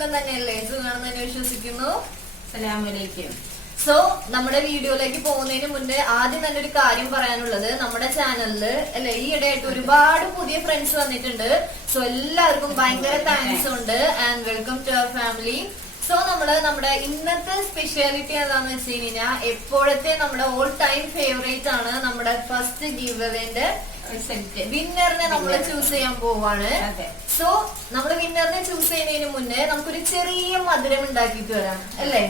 സുഖം തന്നെയല്ലേ? സുഖാണെന്ന് തന്നെ വിശ്വസിക്കുന്നു. അസ്സലാമലൈക്കും. സോ നമ്മുടെ വീഡിയോയിലേക്ക് പോകുന്നതിന് മുന്നേ ആദ്യം തന്നെ ഒരു കാര്യം പറയാനുള്ളത്, നമ്മുടെ ചാനലില് അല്ലെ ഈ ഇടയായിട്ട് ഒരുപാട് പുതിയ ഫ്രണ്ട്സ് വന്നിട്ടുണ്ട്. സോ എല്ലാവർക്കും ഭയങ്കര താങ്ക്സ് ഉണ്ട് and welcome to our family. So നമ്മുടെ ഇന്നത്തെ സ്പെഷ്യാലിറ്റി എന്താന്ന് വെച്ച് കഴിഞ്ഞാൽ, എപ്പോഴത്തെ നമ്മുടെ ഓൾ ടൈം ഫേവറേറ്റ് ആണ് നമ്മുടെ ഫസ്റ്റ് ഗീവ് അവേന്റെ വിന്നറിനെ നമ്മൾ ചൂസ് ചെയ്യാൻ പോവാണ്. സോ നമ്മൾ വിന്നറിനെ ചൂസ് ചെയ്യുന്നതിന് മുന്നേ നമുക്കൊരു ചെറിയ മധുരം ഉണ്ടാക്കിയിട്ട് വരാം അല്ലേ?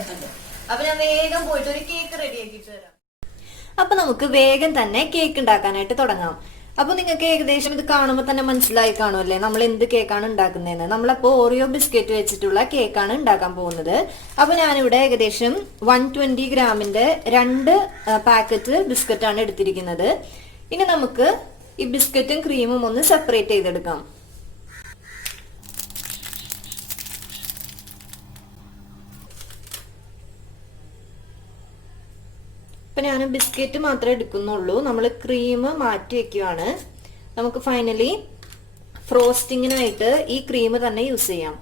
അപ്പൊ ഞാൻ വേഗം പോയിട്ട് ഒരു കേക്ക് റെഡി ആക്കിയിട്ട് വരാം. അപ്പൊ നമുക്ക് വേഗം തന്നെ കേക്ക് ഉണ്ടാക്കാനായിട്ട് തുടങ്ങാം. അപ്പൊ നിങ്ങൾക്ക് ഏകദേശം ഇത് കാണുമ്പോൾ തന്നെ മനസ്സിലായി കാണുമല്ലേ നമ്മൾ എന്ത് കേക്കാണ് ഉണ്ടാക്കുന്നതെന്ന്. നമ്മളപ്പോ ഓറിയോ ബിസ്ക്കറ്റ് വെച്ചിട്ടുള്ള കേക്കാണ് ഉണ്ടാക്കാൻ പോകുന്നത്. അപ്പൊ ഞാനിവിടെ ഏകദേശം 120 ഗ്രാമിന്റെ 2 പാക്കറ്റ് ബിസ്ക്കറ്റ് ആണ് എടുത്തിരിക്കുന്നത്. ഇനി നമുക്ക് ഈ ബിസ്ക്കറ്റും ക്രീമും ഒന്ന് സെപ്പറേറ്റ് ചെയ്തെടുക്കാം. ഇപ്പൊ ഞാൻ ബിസ്ക്കറ്റ് മാത്രമേ എടുക്കുന്നുള്ളൂ. നമ്മൾ ക്രീം മാറ്റി വെക്കുവാണ്. നമുക്ക് ഫൈനലി ഫ്രോസ്റ്റിങ്ങിനായിട്ട് ഈ ക്രീം തന്നെ യൂസ് ചെയ്യാം.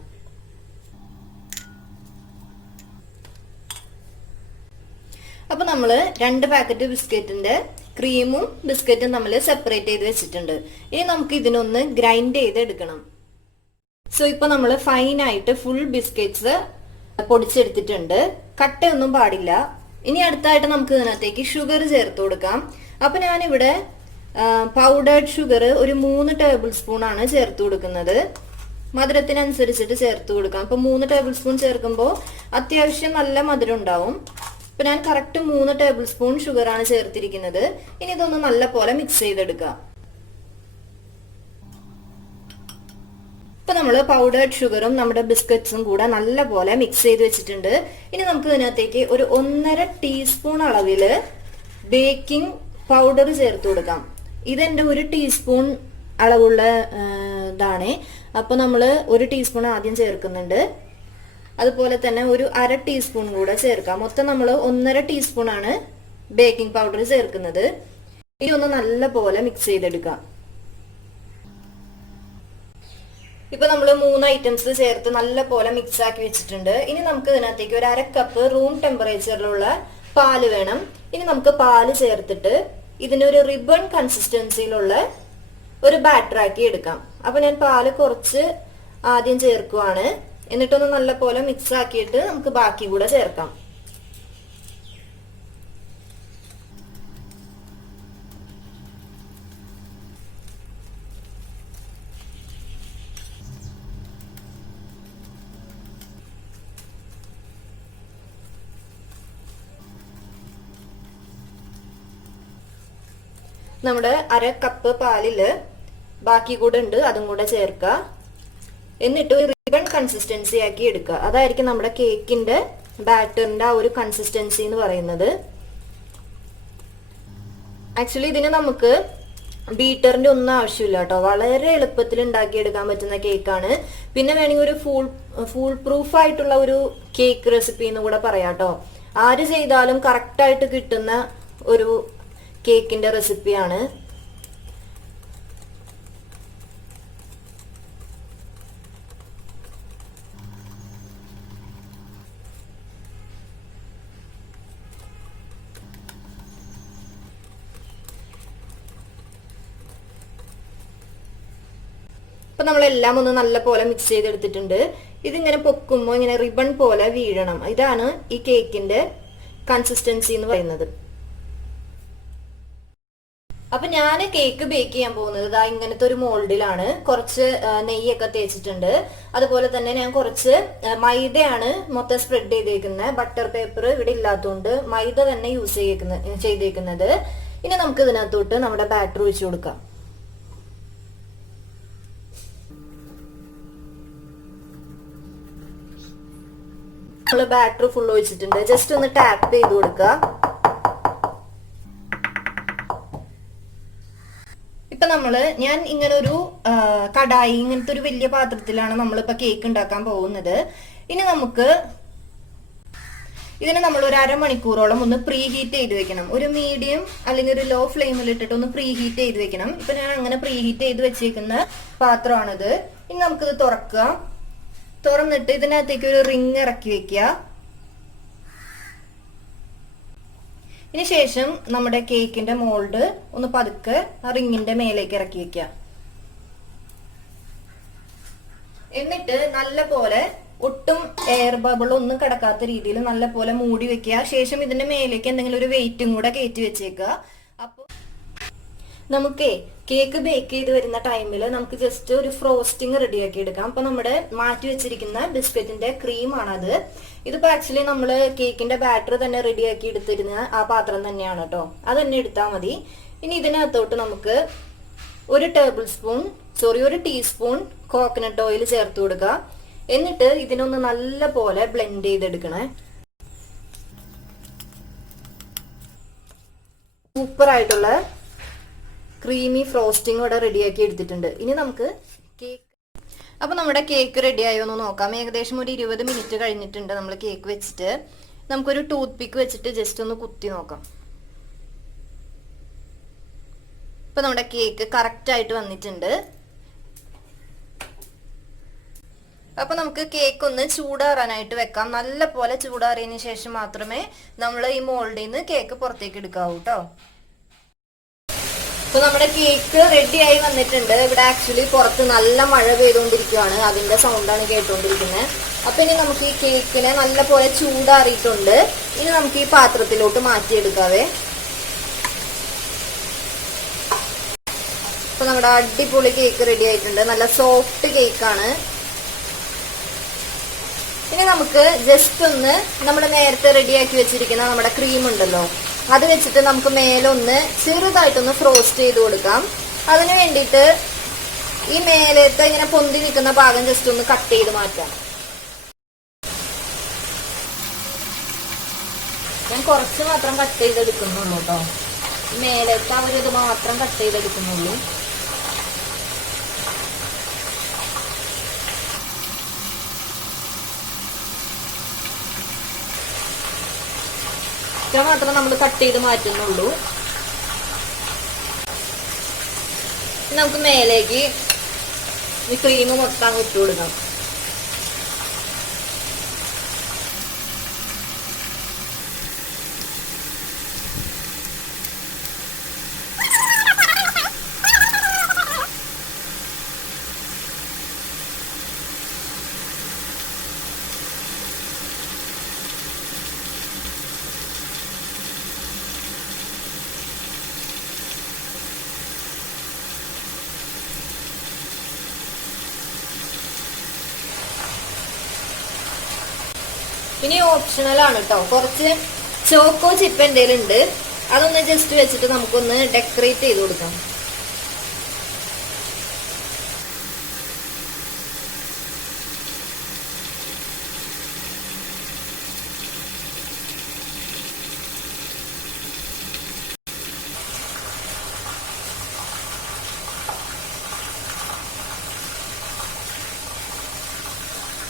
അപ്പൊ നമ്മള് 2 പാക്കറ്റ് ബിസ്ക്കറ്റിന്റെ ക്രീമും ബിസ്ക്കറ്റും നമ്മൾ സെപ്പറേറ്റ് ചെയ്ത് വെച്ചിട്ടുണ്ട്. ഇനി നമുക്ക് ഇതിനൊന്ന് ഗ്രൈൻഡ് ചെയ്ത് എടുക്കണം. സോ ഇപ്പൊ നമ്മൾ ഫൈനായിട്ട് ഫുൾ ബിസ്ക്കറ്റ്സ് പൊടിച്ചെടുത്തിട്ടുണ്ട്. കട്ടയൊന്നും പാടില്ല. ഇനി അടുത്തായിട്ട് നമുക്ക് ഇതിനകത്തേക്ക് ഷുഗർ ചേർത്ത് കൊടുക്കാം. അപ്പൊ ഞാനിവിടെ പൗഡേർഡ് ഷുഗർ ഒരു 3 ടേബിൾ സ്പൂൺ ആണ് ചേർത്ത് കൊടുക്കുന്നത്. മധുരത്തിനനുസരിച്ചിട്ട് ചേർത്ത് കൊടുക്കാം. അപ്പൊ 3 ടേബിൾ സ്പൂൺ ചേർക്കുമ്പോൾ അത്യാവശ്യം നല്ല മധുരം ഉണ്ടാവും. ഇപ്പൊ ഞാൻ കറക്റ്റ് 3 ടേബിൾ സ്പൂൺ ഷുഗർ ആണ് ചേർത്തിരിക്കുന്നത്. ഇനി ഇതൊന്ന് നല്ല പോലെ മിക്സ് ചെയ്തെടുക്കാം. ഇപ്പൊ നമ്മള് പൗഡേർഡ് ഷുഗറും നമ്മുടെ ബിസ്ക്കറ്റ്സും കൂടെ നല്ല പോലെ മിക്സ് ചെയ്ത് വെച്ചിട്ടുണ്ട്. ഇനി നമുക്ക് ഇതിനകത്തേക്ക് ഒരു 1.5 ടീസ്പൂൺ അളവില് ബേക്കിംഗ് പൗഡർ ചേർത്ത് കൊടുക്കാം. ഇതെന്റെ 1 ടീസ്പൂൺ അളവുള്ള ഇതാണ്. അപ്പൊ നമ്മള് 1 ടീസ്പൂൺ ആദ്യം ചേർക്കുന്നുണ്ട്. അതുപോലെ തന്നെ ഒരു 1/2 ടീസ്പൂൺ കൂടെ ചേർക്കാം. മൊത്തം നമ്മൾ 1.5 ടീസ്പൂൺ ആണ് ബേക്കിംഗ് പൗഡർ ചേർക്കുന്നത്. ഇനി ഒന്ന് നല്ല പോലെ മിക്സ് ചെയ്തെടുക്കാം. ഇപ്പൊ നമ്മൾ 3 ഐറ്റംസ് ചേർത്ത് നല്ല പോലെ മിക്സ് ആക്കി വെച്ചിട്ടുണ്ട്. ഇനി നമുക്ക് ഇതിനകത്തേക്ക് ഒരു 1/2 കപ്പ് റൂം ടെമ്പറേച്ചറിലുള്ള പാല് വേണം. ഇനി നമുക്ക് പാല് ചേർത്തിട്ട് ഇതിനൊരു റിബൺ കൺസിസ്റ്റൻസിയിലുള്ള ഒരു ബാറ്റർ ആക്കി എടുക്കാം. അപ്പൊ ഞാൻ പാല് കുറച്ച് ആദ്യം ചേർക്കുവാണ്. എന്നിട്ടൊന്ന് നല്ല പോലെ മിക്സ് ആക്കിയിട്ട് നമുക്ക് ബാക്കി കൂടെ ചേർക്കാം. നമ്മുടെ 1/2 കപ്പ് പാലില് ബാക്കി കൂടെ ഉണ്ട്, അതും കൂടെ ചേർക്കുക. എന്നിട്ട് ഒരു റിബൺ കൺസിസ്റ്റൻസി ആക്കി എടുക്കുക. അതായിരിക്കും നമ്മുടെ കേക്കിന്റെ ബാറ്ററിന്റെ ആ ഒരു കൺസിസ്റ്റൻസി എന്ന് പറയുന്നത്. ആക്ച്വലി ഇതിന് നമുക്ക് ബീറ്ററിന്റെ ഒന്നും ആവശ്യമില്ല കേട്ടോ. വളരെ എളുപ്പത്തിൽ ഉണ്ടാക്കിയെടുക്കാൻ പറ്റുന്ന കേക്കാണ്. പിന്നെ വേണമെങ്കിൽ ഒരു ഫുൾ പ്രൂഫ് ആയിട്ടുള്ള ഒരു കേക്ക് റെസിപ്പി എന്ന് കൂടെ പറയാം കേട്ടോ. ആര് ചെയ്താലും കറക്റ്റ് ആയിട്ട് കിട്ടുന്ന ഒരു കേക്കിന്റെ റെസിപ്പിയാണ്. അപ്പൊ നമ്മളെല്ലാം ഒന്ന് നല്ല പോലെ മിക്സ് ചെയ്തെടുത്തിട്ടുണ്ട്. ഇതിങ്ങനെ പൊക്കുമ്പോൾ ഇങ്ങനെ റിബൺ പോലെ വീഴണം. ഇതാണ് ഈ കേക്കിന്റെ കൺസിസ്റ്റൻസി എന്ന് പറയുന്നത്. അപ്പൊ ഞാൻ കേക്ക് ബേക്ക് ചെയ്യാൻ പോകുന്നത് ഇതാ ഇങ്ങനത്തെ ഒരു മോൾഡിലാണ്. കുറച്ച് നെയ്യൊക്കെ തേച്ചിട്ടുണ്ട്. അതുപോലെ തന്നെ ഞാൻ കുറച്ച് മൈദയാണ് മൊത്തം സ്പ്രെഡ് ചെയ്തേക്കുന്നത്. ബട്ടർ പേപ്പർ ഇവിടെ ഇല്ലാത്തതുകൊണ്ട് മൈദ തന്നെ യൂസ് ചെയ്തേക്കുന്നത്. ഇനി നമുക്ക് ഇതിനകത്തോട്ട് നമ്മുടെ ബാറ്റർ ഒഴിച്ചു കൊടുക്കാം. നമ്മള് ബാറ്റർ ഫുൾ ഒഴിച്ചിട്ടുണ്ട്. ജസ്റ്റ് ഒന്ന് ടാപ്പ് ചെയ്ത് കൊടുക്കുക. ഇപ്പൊ ഞാൻ ഇങ്ങനെ ഒരു കടായി ഇങ്ങനത്തെ ഒരു വലിയ പാത്രത്തിലാണ് നമ്മളിപ്പോ കേക്ക് ഉണ്ടാക്കാൻ പോകുന്നത്. ഇനി നമുക്ക് ഇതിനെ നമ്മൾ ഒരു 1/2 മണിക്കൂറോളം ഒന്ന് പ്രീ ഹീറ്റ് ചെയ്ത് വെക്കണം. ഒരു മീഡിയം അല്ലെങ്കിൽ ഒരു ലോ ഫ്ലെയിമിൽ ഇട്ടിട്ട് ഒന്ന് പ്രീ ഹീറ്റ് ചെയ്ത് വെക്കണം. ഇപ്പൊ ഞാൻ അങ്ങനെ പ്രീ ഹീറ്റ് ചെയ്ത് വെച്ചേക്കുന്ന പാത്രമാണിത്. ഇനി നമുക്കിത് തുറക്കുക. തുറന്നിട്ട് ഇതിനകത്തേക്ക് ഒരു റിങ് ഇറക്കി വെക്കുക. ഇതിന് ശേഷം നമ്മുടെ കേക്കിന്റെ മോൾഡ് ഒന്ന് പതുക്കെ ആ റിങ്ങിന്റെ മേലേക്ക് ഇറക്കി വെക്കുക. എന്നിട്ട് നല്ല പോലെ ഒട്ടും എയർ ബബിൾ ഒന്നും കിടക്കാത്ത രീതിയിൽ നല്ല പോലെ മൂടി വെക്കുക. ശേഷം ഇതിന്റെ മേലേക്ക് എന്തെങ്കിലും ഒരു വെയിറ്റും കൂടെ കയറ്റി വെച്ചേക്കുക. അപ്പൊ നമുക്ക് കേക്ക് ബേക്ക് ചെയ്ത് വരുന്ന ടൈമിൽ നമുക്ക് ജസ്റ്റ് ഒരു ഫ്രോസ്റ്റിംഗ് റെഡിയാക്കി എടുക്കാം. അപ്പൊ നമ്മുടെ മാറ്റി വെച്ചിരിക്കുന്ന ബിസ്ക്കറ്റിന്റെ ക്രീമാണത്. ഇതിപ്പോ ആക്ച്വലി നമ്മൾ കേക്കിന്റെ ബാറ്റർ തന്നെ റെഡിയാക്കി എടുത്തിരുന്ന ആ പാത്രം തന്നെയാണ് കേട്ടോ. അത് തന്നെ എടുത്താൽ മതി. ഇനി ഇതിനകത്തോട്ട് നമുക്ക് ഒരു ടീസ്പൂൺ കോക്കനട്ട് ഓയിൽ ചേർത്ത് കൊടുക്കുക. എന്നിട്ട് ഇതിനൊന്ന് നല്ല പോലെ ബ്ലെൻഡ് ചെയ്തെടുക്കണേ. സൂപ്പർ ആയിട്ടുള്ള ക്രീമി ഫ്രോസ്റ്റിംഗ് ഇവിടെ റെഡിയാക്കി എടുത്തിട്ടുണ്ട്. ഇനി നമുക്ക് കേക്ക് അപ്പൊ നമ്മുടെ കേക്ക് റെഡി ആയോ എന്ന് നോക്കാം. ഏകദേശം ഒരു 20 മിനിറ്റ് കഴിഞ്ഞിട്ടുണ്ട് നമ്മൾ കേക്ക് വെച്ചിട്ട്. നമുക്കൊരു ടൂത്ത് പിക്ക് വെച്ചിട്ട് ജസ്റ്റ് ഒന്ന് കുത്തി നോക്കാം. ഇപ്പൊ നമ്മുടെ കേക്ക് കറക്റ്റ് ആയിട്ട് വന്നിട്ടുണ്ട്. അപ്പൊ നമുക്ക് കേക്ക് ഒന്ന് ചൂടാറാനായിട്ട് വെക്കാം. നല്ല പോലെ ചൂടാറിയതിന് ശേഷം മാത്രമേ നമ്മൾ ഈ മോൾഡിൽ നിന്ന് കേക്ക് പുറത്തേക്ക് എടുക്കാവൂ കേട്ടോ. അപ്പൊ നമ്മുടെ കേക്ക് റെഡി ആയി വന്നിട്ടുണ്ട്. ഇവിടെ ആക്ച്വലി പുറത്ത് നല്ല മഴ പെയ്തുകൊണ്ടിരിക്കുകയാണ്. അതിന്റെ സൗണ്ടാണ് കേട്ടുകൊണ്ടിരിക്കുന്നത്. അപ്പൊ ഇനി നമുക്ക് ഈ കേക്കിനെ നല്ല പോലെ ചൂടാറിയിട്ടുണ്ട്. ഇനി നമുക്ക് ഈ പാത്രത്തിലോട്ട് മാറ്റിയെടുക്കാവേ. അപ്പൊ നമ്മുടെ അടിപൊളി കേക്ക് റെഡി ആയിട്ടുണ്ട്. നല്ല സോഫ്റ്റ് കേക്കാണ്. ഇനി നമുക്ക് ജസ്റ്റ് ഒന്ന് നമ്മൾ നേരത്തെ റെഡിയാക്കി വെച്ചിരിക്കുന്ന നമ്മുടെ ക്രീം ഉണ്ടല്ലോ, അത് വെച്ചിട്ട് നമുക്ക് മേലൊന്ന് ചെറുതായിട്ടൊന്ന് ഫ്രോസ്റ്റ് ചെയ്ത് കൊടുക്കാം. അതിന് വേണ്ടിയിട്ട് ഈ മേലത്തെ ഇങ്ങനെ പൊന്തി നിൽക്കുന്ന ഭാഗം ജസ്റ്റ് ഒന്ന് കട്ട് ചെയ്ത് മാറ്റാം. ഞാൻ കുറച്ച് മാത്രം കട്ട് ചെയ്തെടുക്കുന്നുള്ളൂ കേട്ടോ. മേലത്തെ ആ ഒരു ഇത് മാത്രം കട്ട് ചെയ്തെടുക്കുന്നുള്ളൂ. ഇത്ര മാത്രം നമ്മൾ കട്ട് ചെയ്ത് മാറ്റുന്നുള്ളൂ. നമുക്ക് മേലേക്ക് ഈ ക്രീം മൊത്തം ഇട്ട് കൊടുക്കാം. ഇനി ഓപ്ഷണൽ ആണ് കേട്ടോ. കുറച്ച് ചോക്കോ ചിപ്പ് എന്തെങ്കിലും ഉണ്ട്, അതൊന്ന് ജസ്റ്റ് വെച്ചിട്ട് നമുക്കൊന്ന് ഡെക്കറേറ്റ് ചെയ്ത് കൊടുക്കാം.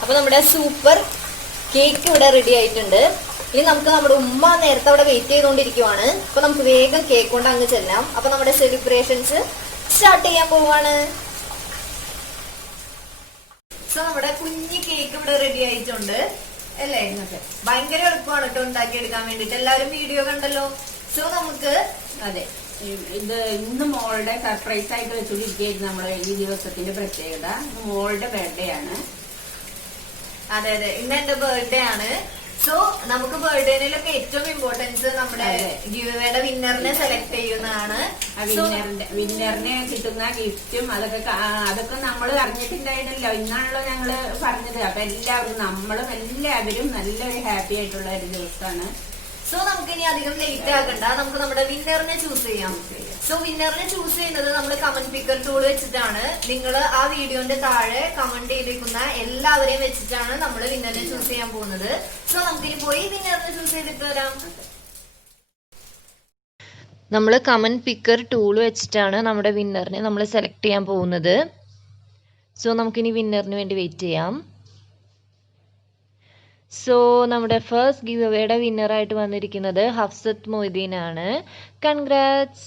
അപ്പൊ നമ്മുടെ സൂപ്പർ കേക്ക് ഇവിടെ റെഡി ആയിട്ടുണ്ട്. ഇനി നമുക്ക് നമ്മുടെ ഉമ്മ നേരത്തെ അവിടെ വെയിറ്റ് ചെയ്തുകൊണ്ടിരിക്കുവാണ്. അപ്പൊ നമുക്ക് വേഗം കേക്ക് കൊണ്ട് അങ്ങ് ചെല്ലാം. അപ്പൊ നമ്മുടെ സെലിബ്രേഷൻസ് സ്റ്റാർട്ട് ചെയ്യാൻ പോവാണ്. സോ നമ്മുടെ കുഞ്ഞി കേക്ക് ഇവിടെ റെഡി ആയിട്ടുണ്ട് അല്ലേ? ഭയങ്കര എളുപ്പമാണ് കേട്ടോ ഉണ്ടാക്കിയെടുക്കാൻ വേണ്ടിട്ട്. എല്ലാവരും വീഡിയോ കണ്ടല്ലോ. സോ നമുക്ക് അതെ, ഇത് ഇന്ന് മോളുടെ സർപ്രൈസ് ആയിട്ട് വെച്ചുകൊണ്ടിരിക്കുകയായിരുന്നു. നമ്മുടെ ഈ ദിവസത്തിന്റെ പ്രത്യേകത മോളുടെ ബർത്ത്ഡേ ആണ്. അതെ അതെ, ഇന്ന് എന്റെ ബർത്ത്ഡേ ആണ്. സോ നമുക്ക് ബർത്ത്ഡേയിലൊക്കെ ഏറ്റവും ഇമ്പോർട്ടൻസ് നമ്മുടെ ഗിവ്വേയുടെ വിന്നറിനെ സെലക്ട് ചെയ്യുന്നതാണ്. വിന്നറിന് കിട്ടുന്ന ഗിഫ്റ്റും അതൊക്കെ നമ്മൾ അറിഞ്ഞിട്ടുണ്ടായിരുന്നല്ലോ. ഇന്നാണല്ലോ ഞങ്ങള് പറഞ്ഞത്. അപ്പൊ എല്ലാവരും എല്ലാവരും നല്ലൊരു ഹാപ്പി ആയിട്ടുള്ള ഒരു ദിവസമാണ്. സോ നമുക്ക് ഇനി അധികം ലേറ്റ് ആക്കണ്ട, നമുക്ക് നമ്മുടെ വിന്നറിനെ ചൂസ് ചെയ്യാം. സോ വിന്നറിനെ ചൂസ് ചെയ്യുന്നത് നമ്മൾ കമന്റ് പിക്കർ ടൂൾ വെച്ചിട്ടാണ്. നിങ്ങൾ ആ വീഡിയോന്റെ താഴെ കമന്റ് ചെയ്തിരിക്കുന്ന എല്ലാവരെയും വെച്ചിട്ടാണ് നമ്മൾ വിന്നറിനെ ചൂസ് ചെയ്യാൻ പോകുന്നത്. സോ നമുക്കിനി പോയി വിന്നറിനെ ചൂസ് ചെയ്തിട്ട് വരാം. നമ്മൾ കമന്റ് പിക്കർ ടൂൾ വെച്ചിട്ടാണ് നമ്മുടെ വിന്നറിനെ നമ്മൾ സെലക്ട് ചെയ്യാൻ പോകുന്നത്. സോ നമുക്കിനി വിന്നറിന് വേണ്ടി വെയിറ്റ് ചെയ്യാം. സോ നമ്മുടെ ഫസ്റ്റ് ഗിവ് അവേയുടെ വിന്നറായിട്ട് വന്നിരിക്കുന്നത് ഹഫ്സത്ത് മൊയ്തീൻ ആണ്. കൺഗ്രാറ്റ്സ്.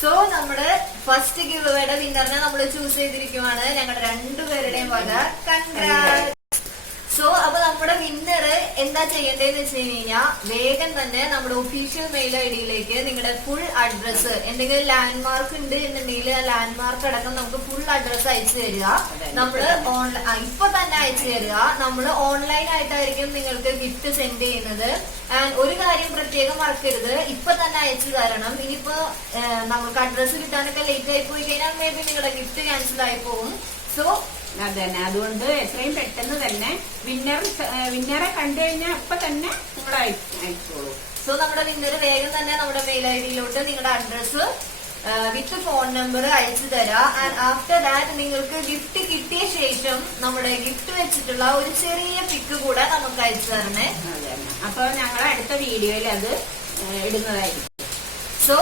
സോ നമ്മുടെ ഫസ്റ്റ് ഗിവ് അവേയുടെ വിന്നറിനെ നമ്മൾ ചൂസ് ചെയ്തിരിക്കുവാണ്. ഞങ്ങളുടെ രണ്ടുപേരുടെയും വക കൺഗ്രാറ്റ്സ്. സോ അപ്പൊ നമ്മുടെ വിന്നർ എന്താ ചെയ്യേണ്ടതെന്ന് വെച്ച് കഴിഞ്ഞാൽ വേഗം തന്നെ നമ്മുടെ ഒഫീഷ്യൽ മെയിൽ ഐ ഡിയിലേക്ക് നിങ്ങളുടെ ഫുൾ അഡ്രസ്സ്, എന്തെങ്കിലും ലാൻഡ് മാർക്ക് ഉണ്ട് എന്നുണ്ടെങ്കിൽ ആ ലാൻഡ് മാർക്ക് അടക്കം നമുക്ക് ഫുൾ അഡ്രസ്സ് അയച്ചു തരിക. നമ്മള് ഇപ്പൊ തന്നെ അയച്ചു തരിക. നമ്മൾ ഓൺലൈൻ ആയിട്ടായിരിക്കും നിങ്ങൾക്ക് ഗിഫ്റ്റ് സെൻഡ് ചെയ്യുന്നത്. ആൻഡ് ഒരു കാര്യം പ്രത്യേകം മറക്കരുത്, ഇപ്പൊ തന്നെ അയച്ചു തരണം. ഇനിയിപ്പോ നമുക്ക് അഡ്രസ്സ് കിട്ടാനൊക്കെ ലേറ്റ് ആയി പോയി കഴിഞ്ഞാൽ മേ ബി നിങ്ങളുടെ ഗിഫ്റ്റ് ക്യാൻസൽ ആയി പോകും. സോ അതന്നെ, അതുകൊണ്ട് എത്രയും പെട്ടെന്ന് തന്നെ വിന്നറെ കണ്ടു കഴിഞ്ഞാൽ ഇപ്പൊ തന്നെ നിങ്ങൾ അയച്ചോളൂ. സോ നമ്മുടെ വിന്നർ വേഗം തന്നെ നമ്മുടെ മെയിൽ ഐ ഡിയിലോട്ട് നിങ്ങളുടെ അഡ്രസ് വിത്ത് ഫോൺ നമ്പർ അയച്ചു തരാം. ആൻഡ് ആഫ്റ്റർ ദാറ്റ് നിങ്ങൾക്ക് ഗിഫ്റ്റ് കിട്ടിയ ശേഷം നമ്മുടെ ഗിഫ്റ്റ് വെച്ചിട്ടുള്ള ഒരു ചെറിയ പിക്ക് കൂടെ നമുക്ക് അയച്ചു തരണേ. അപ്പൊ ഞങ്ങൾ അടുത്ത വീഡിയോയിൽ അത് ഇടുന്നതായിരിക്കും. സോ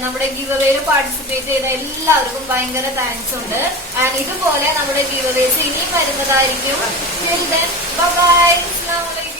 നമ്മുടെ ഗിവ് അവേയിൽ പാർട്ടിസിപ്പേറ്റ് ചെയ്ത എല്ലാവർക്കും ഭയങ്കര താങ്ക്സ് ഉണ്ട്. ആൻഡ് ഇതുപോലെ നമ്മുടെ ഗിവ് അവേസ് ഇനിയും വരുന്നതായിരിക്കും. Till then, bye bye.